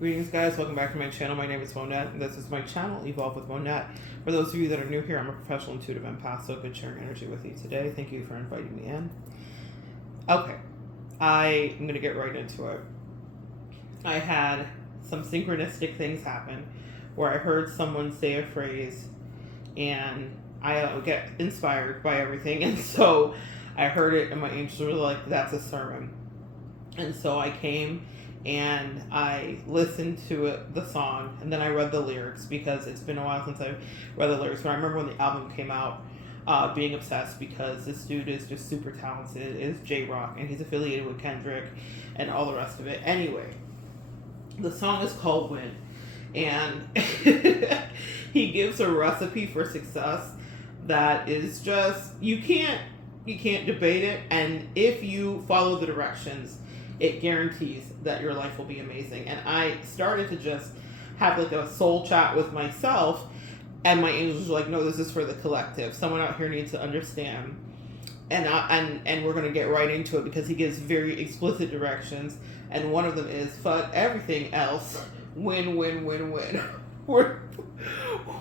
Greetings, guys. Welcome back to my channel. My name is Monette, and this is my channel, Evolve with Monette. For those of you that are new here, I'm a professional intuitive empath, so good sharing energy with you today. Thank you for inviting me in. Okay, I am going to get right into it. I had some synchronistic things happen where I heard someone say a phrase, and I get inspired by everything, and so I heard it, and my angels were like, that's a sermon. And so I came and I listened to it, the song, and then I read the lyrics because it's been a while since I read the lyrics. But I remember when the album came out, being obsessed because this dude is just super talented. It is J-Rock, and he's affiliated with Kendrick and all the rest of it. Anyway, the song is called Win, and he gives a recipe for success that is just, you can't debate it, and if you follow the directions, it guarantees that your life will be amazing. And I started to just have like a soul chat with myself, and my angels were like, no, this is for the collective. Someone out here needs to understand. And we're going to get right into it because he gives very explicit directions. And one of them is, fuck everything else. Win, win, win, win. We're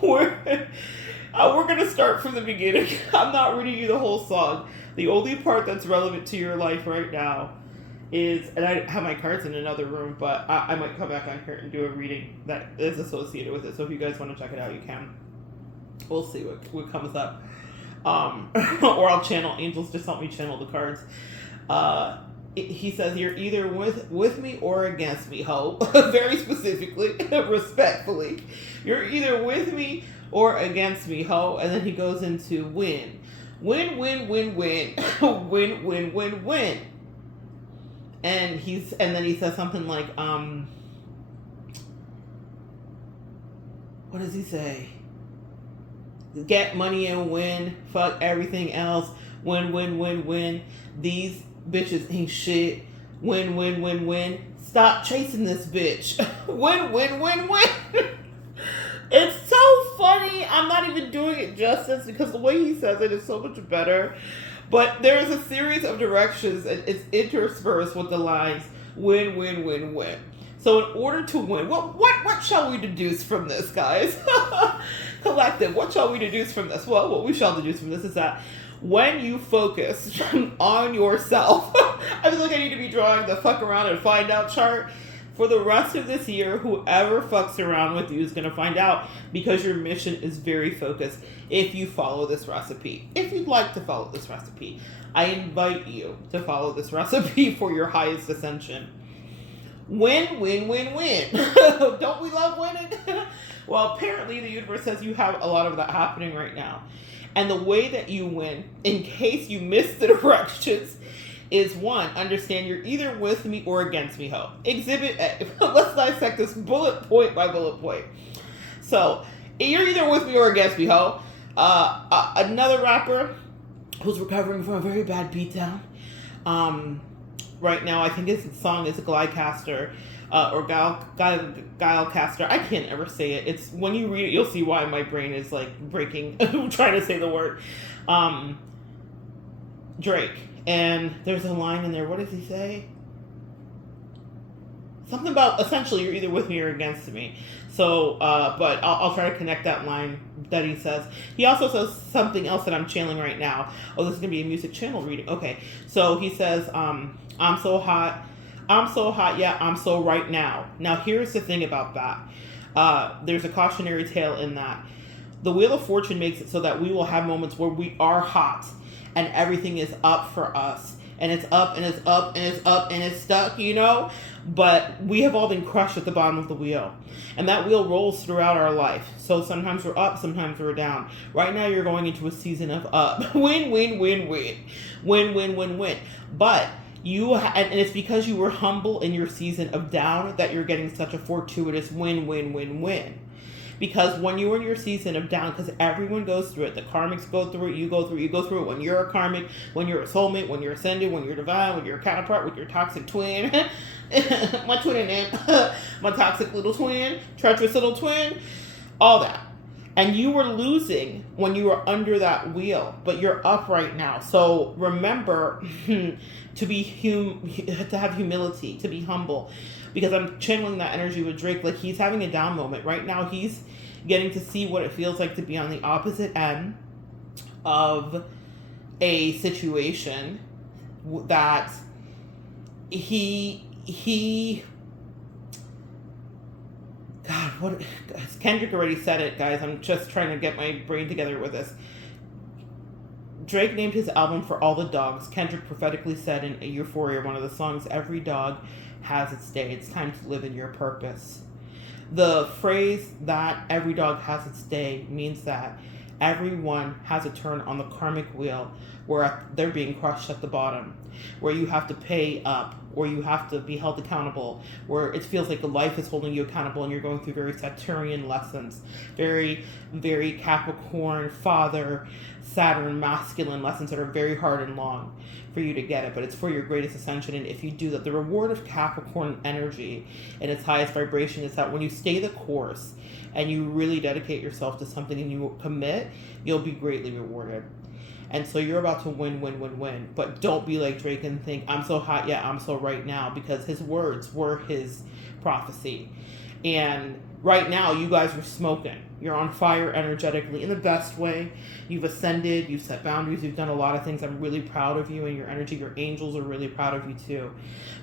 going to start from the beginning. I'm not reading you the whole song. The only part that's relevant to your life right now is, and I have my cards in another room, but I might come back on here and do a reading that is associated with it. So if you guys want to check it out, you can. We'll see what comes up. Or I'll channel, angels just help me channel the cards. He says, you're either with me or against me, ho. Very specifically, respectfully. You're either with me or against me, ho. And then he goes into win. Win, win, win, win. Win, win, win, win. And then he says something like, what does he say? Get money and win, fuck everything else, win, win, win, win. These bitches ain't shit. Win, win, win, win. Stop chasing this bitch. Win, win, win, win. It's so funny. I'm not even doing it justice because the way he says it is so much better. But there's a series of directions, and it's interspersed with the lines, win, win, win, win. So in order to win, what shall we deduce from this, guys? Collective, what shall we deduce from this? Well, what we shall deduce from this is that when you focus on yourself, I feel like I need to be drawing the fuck around and find out chart. For the rest of this year, whoever fucks around with you is going to find out because your mission is very focused if you follow this recipe. If you'd like to follow this recipe, I invite you to follow this recipe for your highest ascension. Win, win, win, win. Don't we love winning? Well, apparently the universe says you have a lot of that happening right now. And the way that you win, in case you miss the directions, is one, understand you're either with me or against me, ho. Exhibit A. Let's dissect this bullet point by bullet point. So, you're either with me or against me, ho. Another rapper who's recovering from a very bad beatdown. Right now, I think his song is Glidecaster, or Guilecaster. I can't ever say it. It's when you read it, you'll see why my brain is like breaking, trying to say the word. Drake. And there's a line in there. What does he say? Something about essentially you're either with me or against me. So, but I'll try to connect that line that he says. He also says something else that I'm channeling right now. Oh, this is going to be a music channel reading. Okay. So he says, I'm so hot. I'm so hot. Yeah, I'm so right now. Now, here's the thing about that. There's a cautionary tale in that. The Wheel of Fortune makes it so that we will have moments where we are hot and everything is up for us. And it's up and it's up and it's up and it's stuck, you know? But we have all been crushed at the bottom of the wheel. And that wheel rolls throughout our life. So sometimes we're up, sometimes we're down. Right now you're going into a season of up. Win, win, win, win. Win, win, win, win. But and it's because you were humble in your season of down that you're getting such a fortuitous win, win, win, win. Because when you were in your season of down, because everyone goes through it, the karmics go through it, you go through it when you're a karmic, when you're a soulmate, when you're ascended, when you're divine, when you're a counterpart, with your toxic twin, my twin name, my toxic little twin, treacherous little twin, all that. And you were losing when you were under that wheel, but you're up right now. So remember to have humility, to be humble. because I'm channeling that energy with Drake. Like, he's having a down moment right now. He's getting to see what it feels like to be on the opposite end of a situation that he God, what, Kendrick already said it, guys. I'm just trying to get my brain together with this. Drake named his album For All the Dogs. Kendrick prophetically said in Euphoria, one of the songs, every dog has its day. It's time to live in your purpose. The phrase that every dog has its day means that everyone has a turn on the karmic wheel where they're being crushed at the bottom, where you have to pay up, or you have to be held accountable, where it feels like the life is holding you accountable and you're going through very Saturnian lessons, very, very Capricorn, Father, Saturn, masculine lessons that are very hard and long for you to get it, but it's for your greatest ascension. And if you do that, the reward of Capricorn energy in its highest vibration is that when you stay the course and you really dedicate yourself to something and you commit, you'll be greatly rewarded. And so you're about to win, win, win, win. But don't be like Drake and think, I'm so hot, yeah, I'm so right now, because his words were his prophecy. And right now, you guys are smoking. You're on fire energetically in the best way. You've ascended, you've set boundaries, you've done a lot of things. I'm really proud of you and your energy. Your angels are really proud of you too.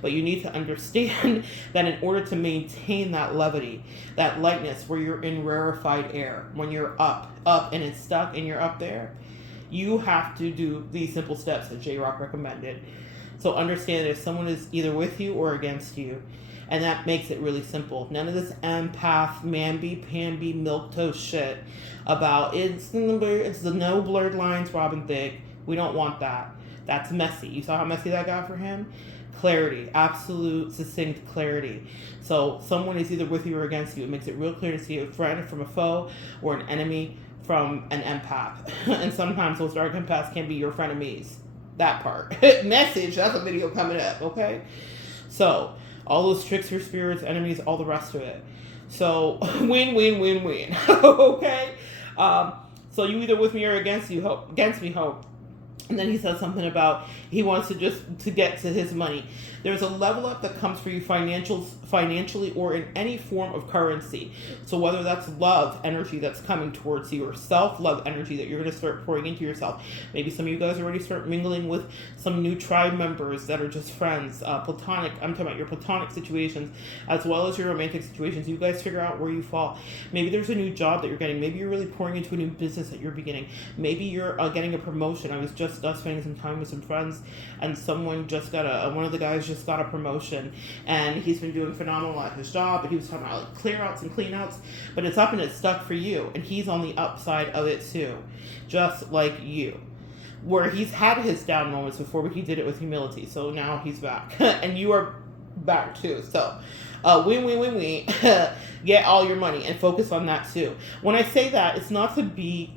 But you need to understand that in order to maintain that levity, that lightness where you're in rarefied air, when you're up and it's stuck and you're up there, you have to do these simple steps that J-Rock recommended. So understand that if someone is either with you or against you, and that makes it really simple. None of this empath, mamby-pamby, milquetoast shit about it's the no blurred lines, Robin Thicke. We don't want that. That's messy. You saw how messy that got for him? Clarity, absolute succinct clarity. So someone is either with you or against you. It makes it real clear to see a friend from a foe or an enemy from an empath. And sometimes those dark empaths can be your frenemies. That part. Message, that's a video coming up, okay? So, all those tricks, your spirits, enemies, all the rest of it. So, win, win, win, win. Okay? So you either with me or against me, hope. And then he says something about he wants to get to his money. There's a level up that comes for you financially or in any form of currency. So whether that's love energy that's coming towards you or self-love energy that you're going to start pouring into yourself. Maybe some of you guys already start mingling with some new tribe members that are just friends. Platonic, I'm talking about your platonic situations as well as your romantic situations. You guys figure out where you fall. Maybe there's a new job that you're getting. Maybe you're really pouring into a new business that you're beginning. Maybe you're getting a promotion. I was just spending some time with some friends and someone just got one of the guys just got a promotion and he's been doing phenomenal at his job, but he was talking about like clear outs and clean outs, but it's up and it's stuck for you and he's on the upside of it too, just like you, where he's had his down moments before, but he did it with humility, so now he's back and you are back too. So win, win, win, win. Get all your money and focus on that too. When I say that, it's not to be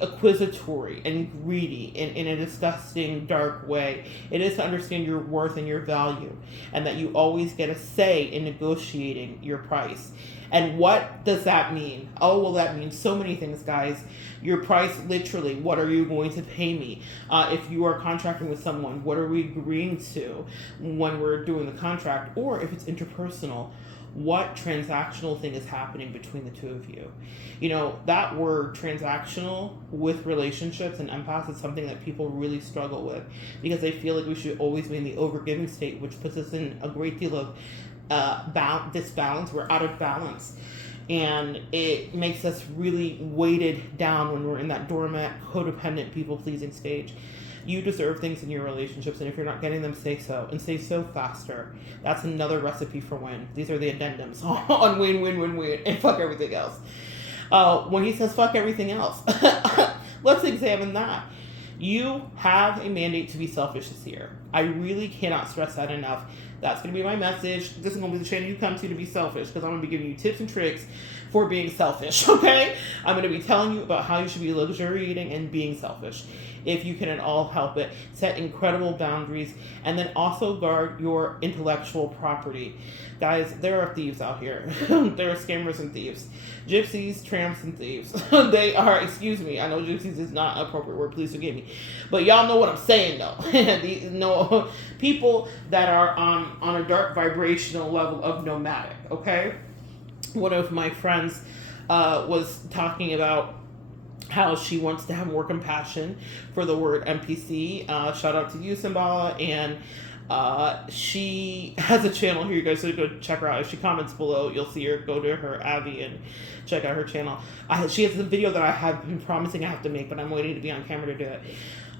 acquisitory and greedy in a disgusting, dark way. It is to understand your worth and your value, and that you always get a say in negotiating your price. And what does that mean? Oh, well, that means so many things, guys. Your price, literally, what are you going to pay me? If you are contracting with someone, what are we agreeing to when we're doing the contract? Or if it's interpersonal, what transactional thing is happening between the two of you? You know, that word transactional with relationships and empaths is something that people really struggle with because they feel like we should always be in the overgiving state, which puts us in a great deal of disbalance. We're out of balance. And it makes us really weighted down when we're in that doormat, codependent, people-pleasing stage. You deserve things in your relationships, and if you're not getting them, say so, and say so faster. That's another recipe for win. These are the addendums on win, win, win, win, and fuck everything else. When he says fuck everything else, let's examine that. You have a mandate to be selfish this year. I really cannot stress that enough. That's going to be my message. This is going to be the channel you come to be selfish, because I'm going to be giving you tips and tricks for being selfish, okay? I'm going to be telling you about how you should be luxuriating and being selfish. if you can at all help it. Set incredible boundaries, and then also guard your intellectual property. Guys, there are thieves out here. There are scammers and thieves. Gypsies, tramps, and thieves. They are, excuse me, I know gypsies is not an appropriate word, please forgive me. But y'all know what I'm saying, though. No, people that are on a dark vibrational level of nomadic, okay? One of my friends was talking about how she wants to have more compassion for the word NPC. Shout out to you, Simbala. And she has a channel here, you guys, so go check her out. If she comments below, you'll see her. Go to her Abby and check out her channel. She has a video that I have been promising I have to make, but I'm waiting to be on camera to do it,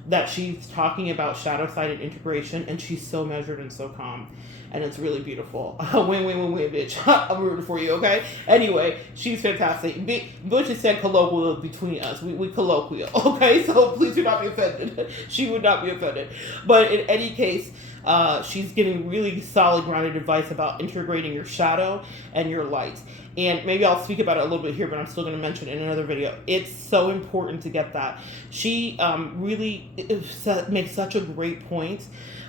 that she's talking about shadow side and integration, and she's so measured and so calm, and it's really beautiful. Win, bitch. I'm rooting for you, okay? Anyway, she's fantastic. Butch has said colloquial between us. We colloquial, okay? So please do not be offended. She would not be offended. But in any case, she's giving really solid, grounded advice about integrating your shadow and your light. And maybe I'll speak about it a little bit here, but I'm still going to mention it in another video. It's so important to get that. She really makes such a great point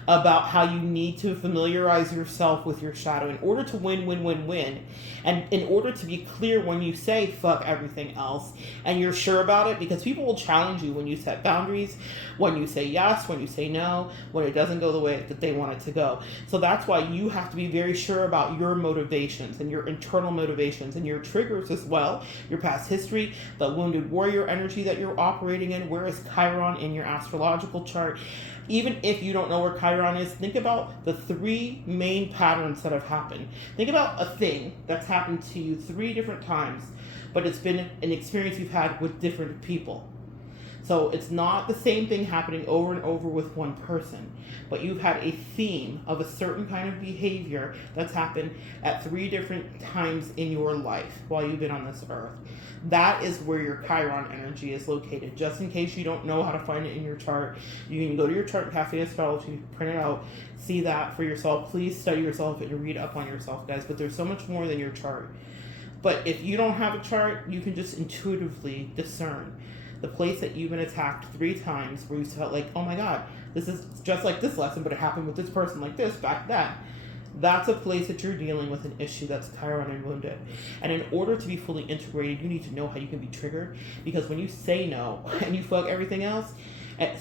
about how you need to familiarize yourself with your shadow in order to win. And in order to be clear when you say fuck everything else and you're sure about it, because people will challenge you when you set boundaries, when you say yes, when you say no, when it doesn't go the way that they want it to go. So that's why you have to be very sure about your motivations and your internal motivations and your triggers as well, your past history, the wounded warrior energy that you're operating in, where is Chiron in your astrological chart. Even if you don't know where Chiron is, think about the 3 main patterns that have happened. Think about a thing that's happened to you 3 different times, but it's been an experience you've had with different people. So it's not the same thing happening over and over with one person, but you've had a theme of a certain kind of behavior that's happened at 3 different times in your life while you've been on this earth. That is where your Chiron energy is located. Just in case you don't know how to find it in your chart, you can go to your chart Cafe Astrology, print it out, see that for yourself. Please study yourself and read up on yourself, guys, but there's so much more than your chart. But if you don't have a chart, you can just intuitively discern the place that you've been attacked 3 times where you felt like, oh my God, this is just like this lesson, but it happened with this person like this, back then. That's a place that you're dealing with an issue that's Chiron and wounded. And in order to be fully integrated, you need to know how you can be triggered. Because when you say no and you fuck everything else,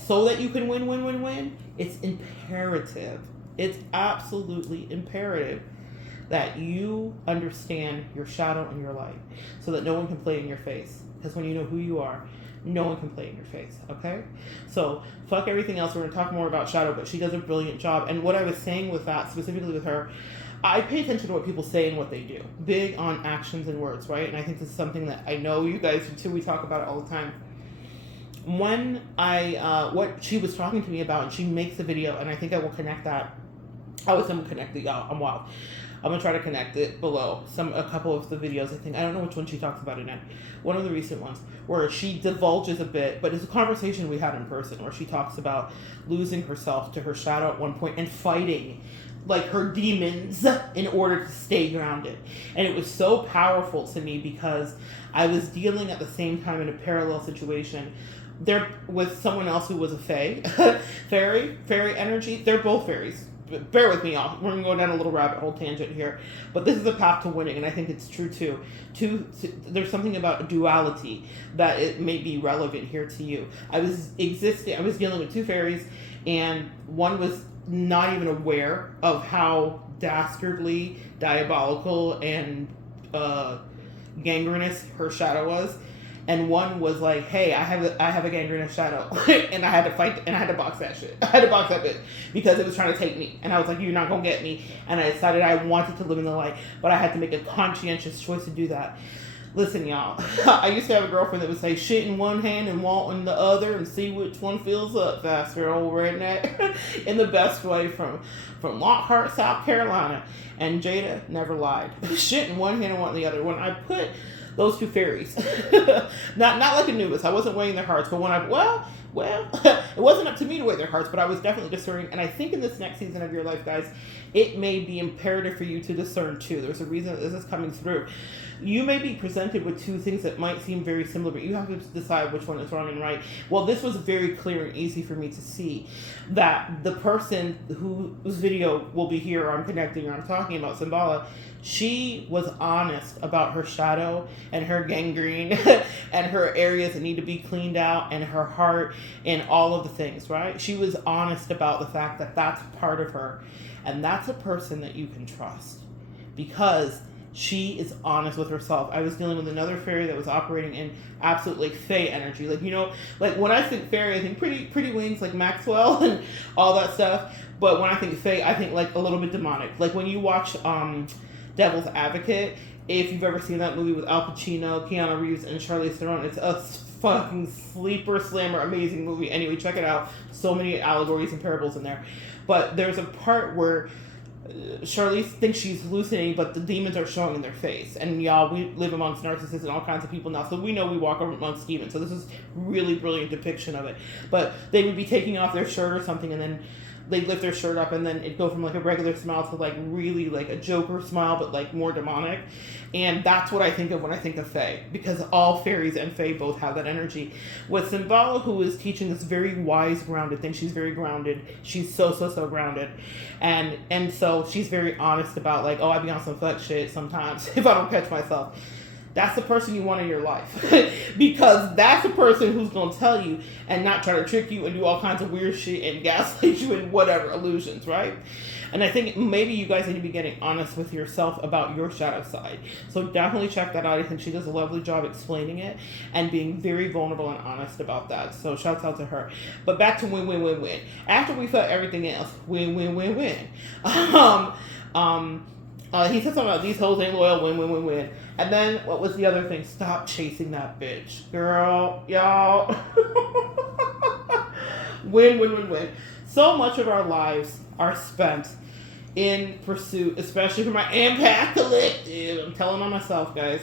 so that you can win, it's imperative. It's absolutely imperative that you understand your shadow and your light so that no one can play in your face. Because when you know who you are, no one can play in your face, okay? So, fuck everything else. We're going to talk more about shadow, but she does a brilliant job. And what I was saying with that, specifically with her, I pay attention to what people say and what they do. Big on actions and words, right? And I think this is something that I know you guys do too. We talk about it all the time. When what she was talking to me about, and she makes a video, and I think I will connect that. I was going to connect it, y'all. I'm wild. I'm going to try to connect it below a couple of the videos, I think. I don't know which one she talks about it in. One of the recent ones where she divulges a bit, but it's a conversation we had in person where she talks about losing herself to her shadow at one point and fighting like her demons in order to stay grounded. And it was so powerful to me because I was dealing at the same time in a parallel situation there with someone else who was a fae, fairy energy. They're both fairies. Bear with me, y'all. We're going to go down a little rabbit hole tangent here. But this is a path to winning, and I think it's true, too. There's something about duality that it may be relevant here to you. I was dealing with 2 fairies, and one was not even aware of how dastardly, diabolical, and gangrenous her shadow was. And one was like, hey, I have a gangrenous shadow. And I had to fight, and I had to box that shit. I had to box that bitch because it was trying to take me. And I was like, you're not going to get me. And I decided I wanted to live in the light, but I had to make a conscientious choice to do that. Listen, y'all, I used to have a girlfriend that would say shit in one hand and want in the other and see which one fills up faster, old redneck, in the best way from Lockhart, South Carolina. And Jada never lied. Shit in one hand and want in the other. When I put those 2 fairies, not like Anubis, I wasn't weighing their hearts, but when well, it wasn't up to me to weigh their hearts, but I was definitely discerning. And I think in this next season of your life, guys, it may be imperative for you to discern too. There's a reason that this is coming through. You may be presented with two things that might seem very similar, but you have to decide which one is wrong and right. Well, this was very clear and easy for me to see that the person whose video will be here, or I'm connecting, or I'm talking about, Simbala, she was honest about her shadow and her gangrene and her areas that need to be cleaned out and her heart and all of the things, right? She was honest about the fact that that's part of her. And that's a person that you can trust because she is honest with herself. I was dealing with another fairy that was operating in absolute like fae energy. Like, you know, like when I think fairy, I think pretty wings like Maxwell and all that stuff. But when I think fae, I think like a little bit demonic. Like when you watch Devil's Advocate, if you've ever seen that movie with Al Pacino, Keanu Reeves, and Charlize Theron, it's a fucking sleeper slammer, amazing movie. Anyway, check it out. So many allegories and parables in there. But there's a part where Charlize thinks she's hallucinating, but the demons are showing in their face. And y'all, we live amongst narcissists and all kinds of people now, so we know we walk amongst demons. So this is really brilliant depiction of it. But they would be taking off their shirt or something, and then they'd lift their shirt up, and then it'd go from like a regular smile to like really like a Joker smile, but like more demonic. And that's what I think of when I think of Fae, because all fairies and Fae both have that energy. With Simbala, who is teaching this very wise, grounded thing, she's very grounded. She's so grounded. And so she's very honest about like, oh, I be on some fuck shit sometimes if I don't catch myself. That's the person you want in your life because that's the person who's going to tell you and not try to trick you and do all kinds of weird shit and gaslight you and whatever illusions, right? And I think maybe you guys need to be getting honest with yourself about your shadow side. So definitely check that out. I think she does a lovely job explaining it and being very vulnerable and honest about that. So shouts out to her. But back to win. After we felt everything else, win. He said something about these hoes ain't loyal, win. And then, what was the other thing? Stop chasing that bitch. Girl, y'all. Win. So much of our lives are spent in pursuit, especially for my empath collective. I'm telling on myself, guys,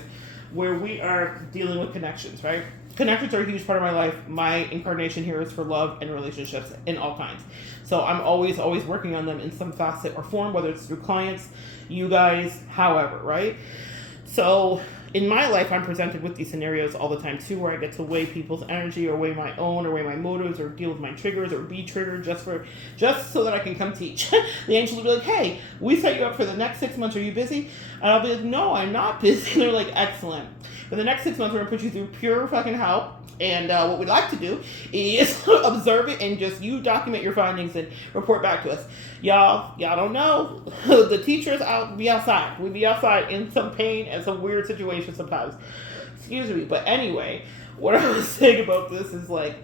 where we are dealing with connections, right? Connections are a huge part of my life. My incarnation here is for love and relationships in all kinds. So I'm always working on them in some facet or form, whether it's through clients, you guys, however, right? So in my life, I'm presented with these scenarios all the time too, where I get to weigh people's energy or weigh my own or weigh my motives or deal with my triggers or be triggered just so that I can come teach. The angel will be like, hey, we set you up for the next 6 months. Are you busy? And I'll be like, no, I'm not busy. And they're like, excellent. For the next 6 months, we're going to put you through pure fucking hell. And what we'd like to do is observe it and just you document your findings and report back to us. Y'all don't know. The teachers be outside. We be outside in some pain and some weird situations sometimes. Excuse me. But anyway, what I was saying about this is like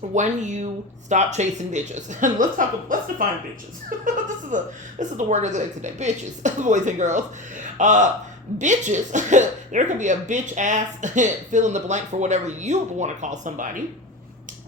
when you stop chasing bitches. And let's define bitches. This is the word of the day today. Bitches, boys and girls. Bitches, there could be a bitch ass fill in the blank for whatever you want to call somebody.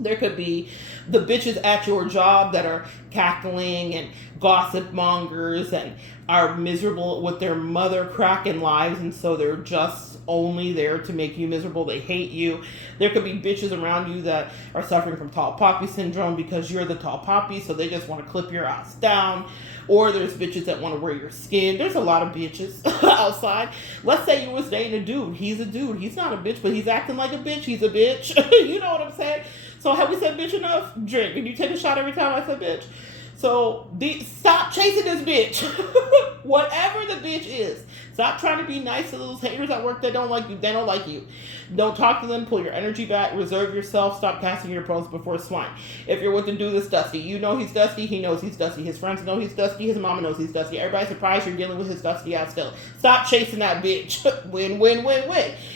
There could be the bitches at your job that are cackling and gossip mongers and are miserable with their mother cracking lives, and so they're just only there to make you miserable. They hate you. There could be bitches around you that are suffering from tall poppy syndrome because you're the tall poppy, so they just want to clip your ass down. Or there's bitches that want to wear your skin. There's a lot of bitches outside. Let's say you was dating a dude. He's a dude. He's not a bitch, but he's acting like a bitch. He's a bitch. You know what I'm saying? So have we said bitch enough? Drink. And you take a shot every time I said bitch. So stop chasing this bitch. Whatever the bitch is. Stop trying to be nice to those haters at work that don't like you. They don't like you. Don't talk to them. Pull your energy back. Reserve yourself. Stop casting your pearls before swine. If you're with the dude that's dusty, you know he's dusty. He knows he's dusty. His friends know he's dusty. His mama knows he's dusty. Everybody's surprised you're dealing with his dusty ass still. Stop chasing that bitch. Win.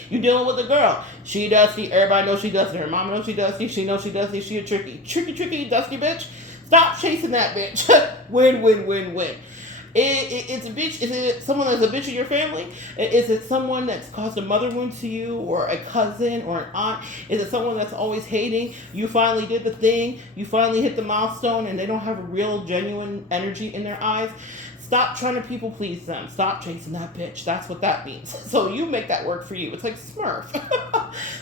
You dealing with a girl. She dusty. Everybody knows she dusty. Her mama knows she dusty. She knows she dusty. She a tricky, dusty bitch. Stop chasing that bitch. Win. It's a bitch. Is it someone that's a bitch in your family? Is it someone that's caused a mother wound to you, or a cousin, or an aunt? Is it someone that's always hating? You finally did the thing. You finally hit the milestone, and they don't have a real, genuine energy in their eyes. Stop trying to people please them. Stop chasing that bitch. That's what that means. So you make that work for you. It's like Smurf.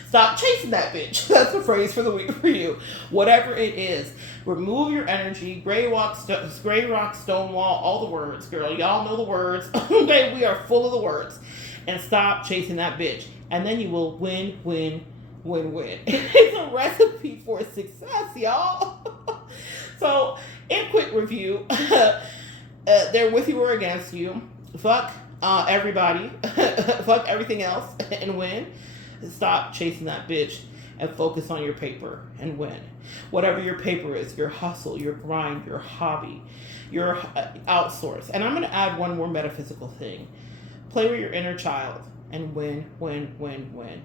Stop chasing that bitch. That's the phrase for the week for you. Whatever it is, remove your energy. Gray rock, Stonewall, all the words, girl. Y'all know the words. Okay, we are full of the words. And stop chasing that bitch. And then you will win, win, win, win. It's a recipe for success, y'all. So, in quick review, they're with you or against you. Fuck everybody. Fuck everything else and win. Stop chasing that bitch and focus on your paper and win. Whatever your paper is, your hustle, your grind, your hobby, your outsource. And I'm going to add one more metaphysical thing. Play with your inner child and win, win, win, win.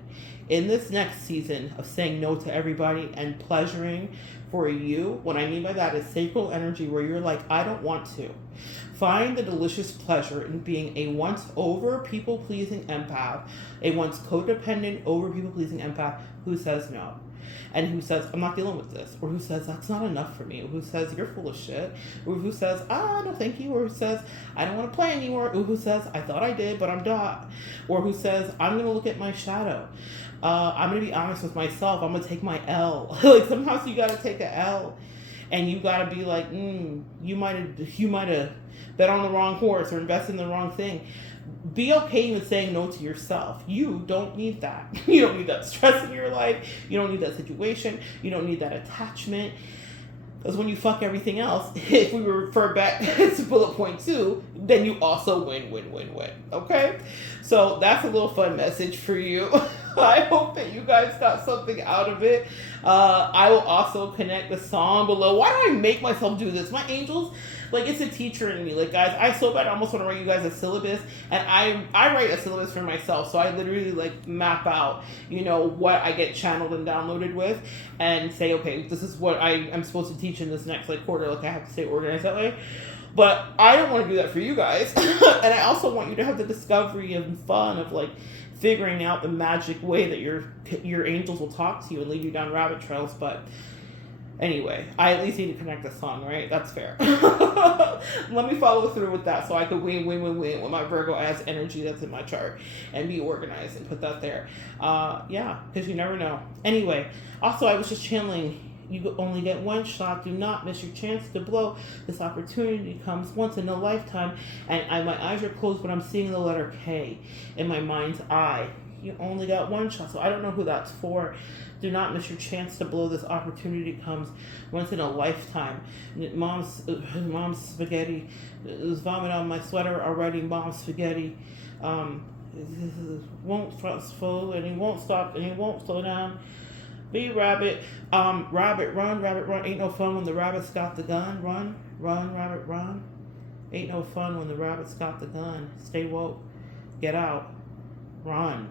In this next season of saying no to everybody and pleasuring for you, what I mean by that is sacral energy where you're like, I don't want to. Find the delicious pleasure in being a once over people-pleasing empath, a once codependent over people-pleasing empath who says no. And who says, I'm not dealing with this. Or who says, that's not enough for me. Or who says, you're full of shit. Or who says, no thank you. Or who says, I don't want to play anymore. Or who says, I thought I did, but I'm not. Or who says, I'm going to look at my shadow. I'm going to be honest with myself. I'm going to take my L. Like, sometimes you got to take a L. And you got to be like, you might have bet on the wrong horse or invested in the wrong thing. Be okay with saying no to yourself. You don't need that. You don't need that stress in your life. You don't need that situation. You don't need that attachment. Because when you fuck everything else, if we refer back to bullet point 2, then you also win, win, win, win. Okay? So that's a little fun message for you. I hope that you guys got something out of it. I will also connect the song below. Why do I make myself do this? My angels, like, it's a teacher in me. Like, guys, I so bad I almost want to write you guys a syllabus. And I write a syllabus for myself. So I literally, like, map out, what I get channeled and downloaded with. And say, okay, this is what I am supposed to teach in this next, like, quarter. Like, I have to stay organized that way. But I don't want to do that for you guys. And I also want you to have the discovery and fun of, like, figuring out the magic way that your angels will talk to you and lead you down rabbit trails. But anyway, I at least need to connect the song, right? That's fair. Let me follow through with that so I could win with my Virgo ass energy that's in my chart and be organized and put that there. Yeah, because you never know. Anyway, also I was just channeling, you only get one shot. Do not miss your chance to blow. This opportunity comes once in a lifetime. And my eyes are closed, but I'm seeing the letter K in my mind's eye. You only got one shot, so I don't know who that's for. Do not miss your chance to blow. This opportunity comes once in a lifetime. Mom's spaghetti. There's vomit on my sweater already. Mom's spaghetti. Won't stop slow, and he won't stop, and he won't slow down. Be rabbit. Rabbit, run, rabbit, run. Ain't no fun when the rabbit's got the gun. Run, run, rabbit, run. Ain't no fun when the rabbit's got the gun. Stay woke. Get out. Run.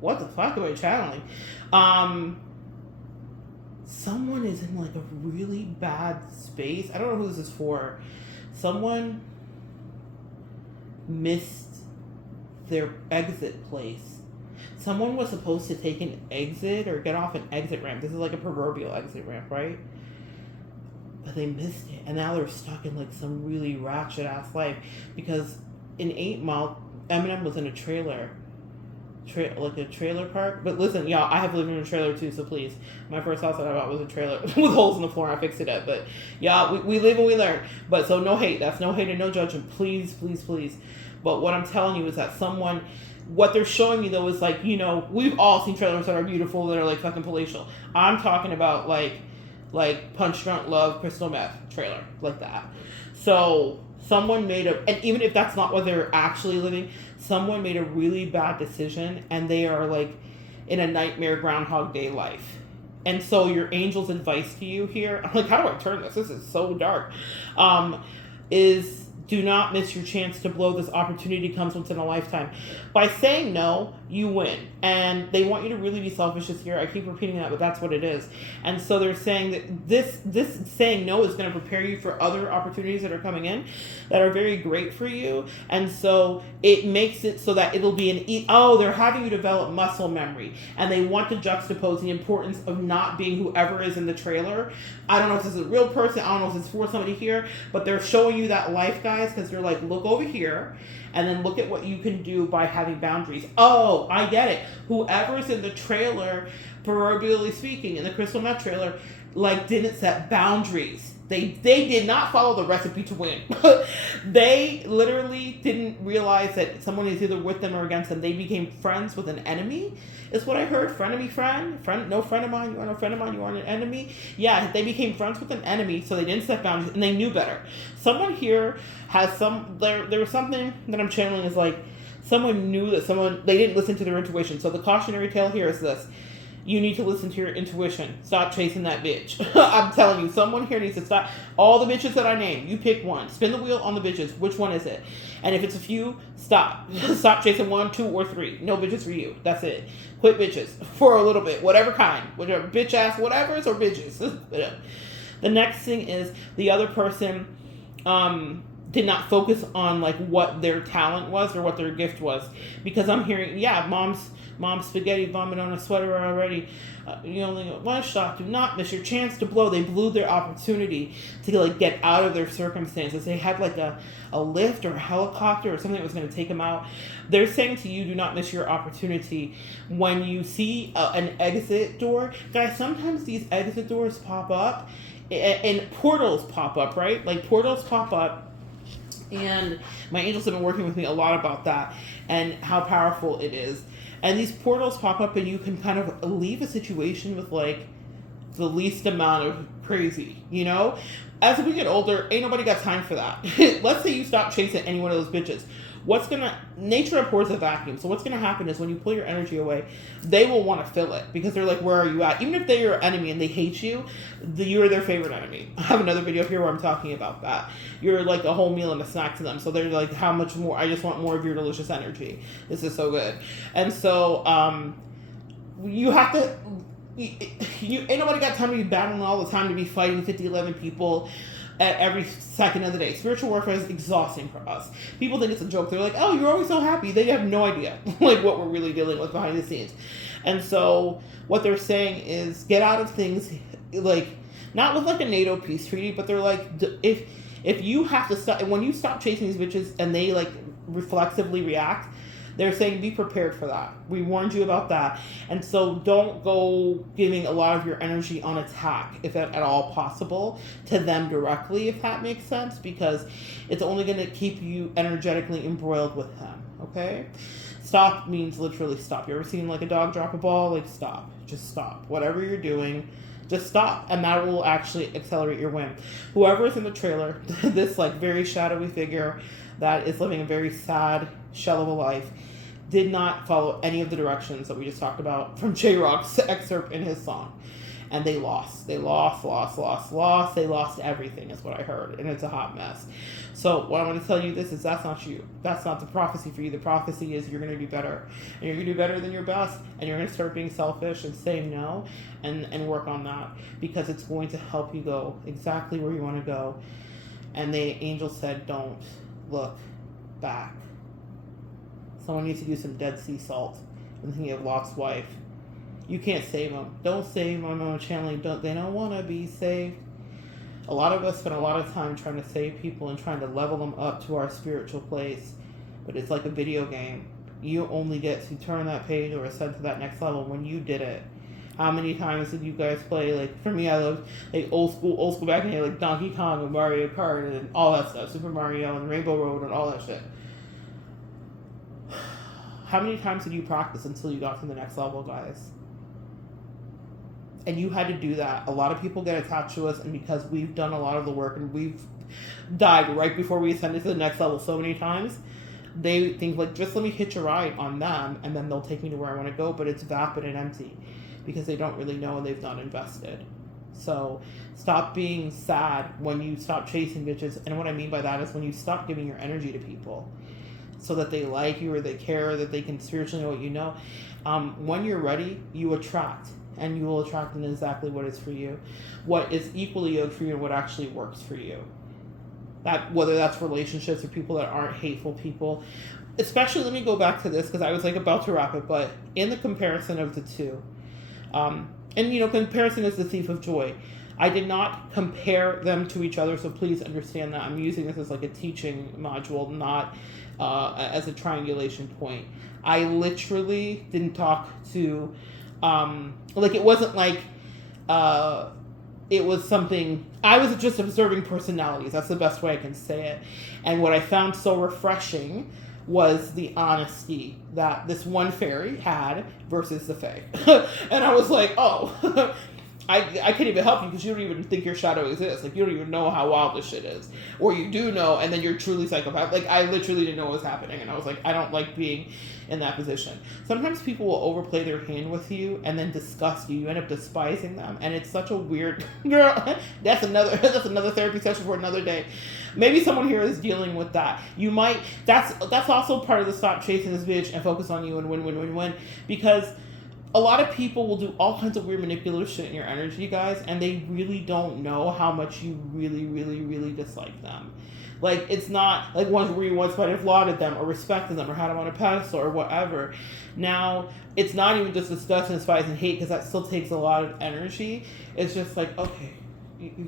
What the fuck am I channeling? Someone is in, like, a really bad space. I don't know who this is for. Someone missed their exit place. Someone was supposed to take an exit or get off an exit ramp. This is like a proverbial exit ramp, right? But they missed it. And now they're stuck in, like, some really ratchet ass life. Because in 8 Mile, Eminem was in a trailer. Like a trailer park. But listen, y'all, I have lived in a trailer too, so please. My first house that I bought was a trailer with holes in the floor, and I fixed it up. But y'all, we live and we learn. But so no hate. That's no hate and no judgment. Please, please, please. But what I'm telling you is that what they're showing me though is, like, we've all seen trailers that are beautiful, that are like fucking palatial. I'm talking about like Punch Drunk Love, Crystal Meth trailer, like that. So someone and even if that's not what they're actually living, someone made a really bad decision and they are, like, in a nightmare Groundhog Day life. And so your angel's advice to you here, I'm like, how do I turn this? This is so dark. Is do not miss your chance to blow. This opportunity comes once in a lifetime. By saying no, you win. And they want you to really be selfish this year. I keep repeating that, but that's what it is. And so they're saying that this saying no is going to prepare you for other opportunities that are coming in that are very great for you. And so it makes it so that it'll be they're having you develop muscle memory. And they want to juxtapose the importance of not being whoever is in the trailer. I don't know if this is a real person. I don't know if it's for somebody here, but they're showing you that life, guys. guys because they're like, look over here and then look at what you can do by having boundaries. Oh, I get it. Whoever's in the trailer, proverbially speaking, in the Crystal Meth trailer, like didn't set boundaries. They did not follow the recipe to win. They literally didn't realize that someone is either with them or against them. They became friends with an enemy, is what I heard. Frenemy friend. No friend of mine. You are no friend of mine. You are an enemy. Yeah, they became friends with an enemy, so they didn't set boundaries, and they knew better. Someone here has there was something that I'm channeling is like, someone knew that they didn't listen to their intuition. So the cautionary tale here is this. You need to listen to your intuition. Stop chasing that bitch. I'm telling you, someone here needs to stop. All the bitches that I name, you pick one. Spin the wheel on the bitches. Which one is it? And if it's a few, stop. Stop chasing 1, 2, or 3. No bitches for you. That's it. Quit bitches for a little bit. Whatever kind. Whatever bitch ass whatevers or bitches. The next thing is the other person did not focus on like what their talent was or what their gift was. Because I'm hearing, yeah, mom's spaghetti vomit on a sweater already. You only got one shot. Do not miss your chance to blow. They blew their opportunity to like get out of their circumstances. They had like a lift or a helicopter or something that was going to take them out. They're saying to you, do not miss your opportunity. When you see an exit door, guys, sometimes these exit doors pop up and portals pop up, right? Like portals pop up. And my angels have been working with me a lot about that and how powerful it is. And these portals pop up and you can kind of leave a situation with like the least amount of crazy, you know? As we get older, ain't nobody got time for that. Let's say you stop chasing any one of those bitches. Nature abhors a vacuum. So what's going to happen is when you pull your energy away, they will want to fill it because they're like, where are you at? Even if they're your enemy and they hate you, you're their favorite enemy. I have another video here where I'm talking about that. You're like a whole meal and a snack to them. So they're like, how much more? I just want more of your delicious energy. This is so good. And so you have to, ain't nobody got time to be battling all the time, to be fighting 50, 11 people at every second of the day. Spiritual warfare is exhausting for us. People think it's a joke. They're like, oh, you're always so happy. They have no idea like what we're really dealing with behind the scenes. And so what they're saying is get out of things, like not with like a NATO peace treaty, but they're like, if you have to stop, when you stop chasing these bitches and they like reflexively react, they're saying be prepared for that. We warned you about that. And so don't go giving a lot of your energy on attack, if at all possible, to them directly, if that makes sense, because it's only going to keep you energetically embroiled with them, okay? Stop means literally stop. You ever seen like a dog drop a ball? Like stop. Just stop. Whatever you're doing, just stop. And that will actually accelerate your win. Whoever is in the trailer, this like very shadowy figure that is living a very sad shell of a life, did not follow any of the directions that we just talked about from J-Rock's excerpt in his song. And they lost. They lost. They lost everything is what I heard. And it's a hot mess. So what I want to tell you this is that's not you. That's not the prophecy for you. The prophecy is you're going to do better. And you're going to do better than your best. And you're going to start being selfish and saying no and work on that. Because it's going to help you go exactly where you want to go. And the angel said, don't look back. Someone needs to do some Dead Sea salt. I'm thinking of Lot's wife. You can't save them. Don't save them. I'm channeling. They don't want to be saved. A lot of us spend a lot of time trying to save people and trying to level them up to our spiritual place. But it's like a video game. You only get to turn that page or ascend to that next level when you did it. How many times did you guys play? Like for me, I love like old school back in the day, like Donkey Kong and Mario Kart and all that stuff, Super Mario and Rainbow Road and all that shit. How many times did you practice until you got to the next level, guys? And you had to do that. A lot of people get attached to us, and because we've done a lot of the work and we've died right before we ascended to the next level so many times, they think like, just let me hitch a ride on them, and then they'll take me to where I want to go, but it's vapid and empty because they don't really know and they've not invested. So stop being sad when you stop chasing bitches. And what I mean by that is when you stop giving your energy to people so that they like you or they care, that they can spiritually know what you know. When you're ready, you attract. And you will attract in exactly what is for you. What is equally good for you and what actually works for you. That whether that's relationships or people that aren't hateful people. Especially, let me go back to this because I was like about to wrap it, but in the comparison of the two. And you know, comparison is the thief of joy. I did not compare them to each other, so please understand that I'm using this as like a teaching module, not as a triangulation point. I literally didn't talk to, like, it wasn't like, it was something, I was just observing personalities. That's the best way I can say it. And what I found so refreshing was the honesty that this one fairy had versus the fae. And I was like, oh, I can't even help you because you don't even think your shadow exists. Like, you don't even know how wild this shit is. Or you do know, and then you're truly psychopath. Like, I literally didn't know what was happening. And I was like, I don't like being in that position. Sometimes people will overplay their hand with you and then disgust you. You end up despising them. And it's such a weird... Girl, that's another therapy session for another day. Maybe someone here is dealing with that. You might... That's also part of the stop chasing this bitch and focus on you and win. Because... a lot of people will do all kinds of weird manipulative shit in your energy, guys, and they really don't know how much you really dislike them. Like, it's not like ones where you once might have lauded them or respected them or had them on a pedestal or whatever. Now, it's not even just disgust and despise and hate, because that still takes a lot of energy. It's just like, okay,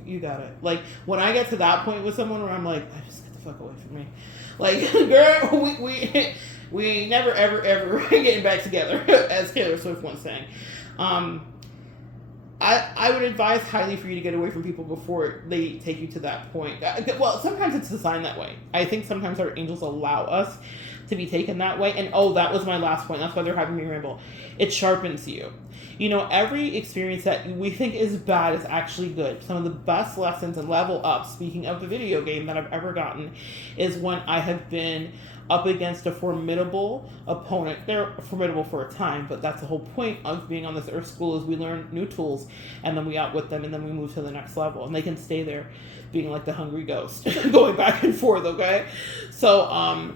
you got it. Like, when I get to that point with someone where I'm like, I just get the fuck away from me. Like, girl, we ain't never, ever getting back together, as Taylor Swift once sang. I would advise highly for you to get away from people before they take you to that point. Well, sometimes it's designed that way. I think sometimes our angels allow us to be taken that way. And that was my last point. That's why they're having me ramble. It sharpens you. You know, every experience that we think is bad is actually good. Some of the best lessons and level up, speaking of the video game, that I've ever gotten is when I have been up against a formidable opponent. They're formidable for a time, but that's the whole point of being on this Earth school, is we learn new tools and then we outwit them and then we move to the next level. And they can stay there being like the hungry ghost, going back and forth, okay? So,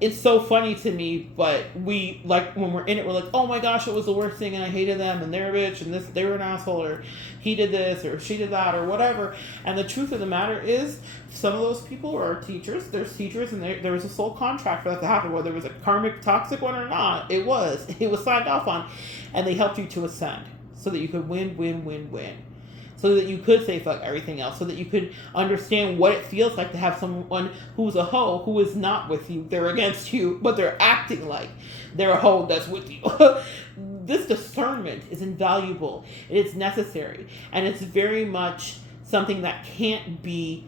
it's so funny to me, but we, like, when we're in it, we're like, oh my gosh, it was the worst thing and I hated them and they're a bitch and they were an asshole, or he did this or she did that or whatever. And the truth of the matter is, some of those people are teachers. There's teachers, and there was a soul contract for that to happen, whether it was a karmic toxic one or not. It was signed off on, and they helped you to ascend so that you could win. So that you could say fuck everything else. So that you could understand what it feels like to have someone who's a hoe, who is not with you. They're against you, but they're acting like they're a hoe that's with you. This discernment is invaluable. It's necessary. And it's very much something that can't be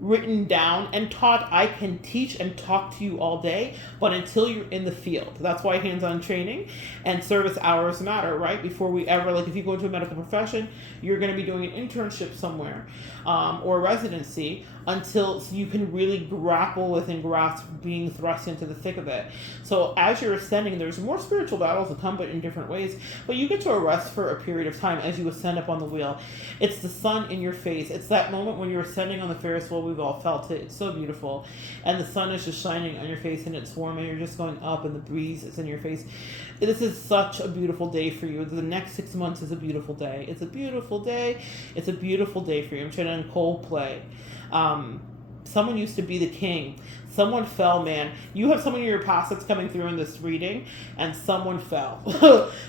written down and taught. I can teach and talk to you all day, but until you're in the field. That's why hands-on training and service hours matter, right? Before we ever, like, if you go into a medical profession, you're going to be doing an internship somewhere, or residency, until you can really grapple with and grasp being thrust into the thick of it. So as you're ascending, there's more spiritual battles that come, but in different ways. But you get to rest for a period of time as you ascend up on the wheel. It's the sun in your face. It's that moment when you're ascending on the Ferris wheel. We've all felt it. It's so beautiful. And the sun is just shining on your face, and it's warm, and you're just going up, and the breeze is in your face. This is such a beautiful day for you. The next 6 months is a beautiful day. It's a beautiful day. It's a beautiful day for you. I'm trying to Coldplay. Someone used to be the king. Someone fell, man. You have someone in your past that's coming through in this reading, and someone fell.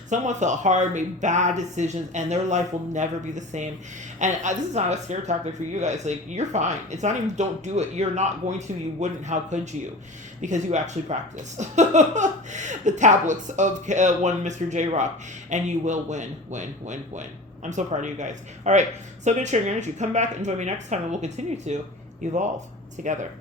Someone fell hard, made bad decisions, and their life will never be the same. And this is not a scare tactic for you guys. Like, you're fine. It's not even don't do it. You're not going to. You wouldn't. How could you? Because you actually practice the tablets of one Mr. J Rock, and you will win. I'm so proud of you guys. All right, so good sharing your energy. Come back and join me next time, and we'll continue to evolve together.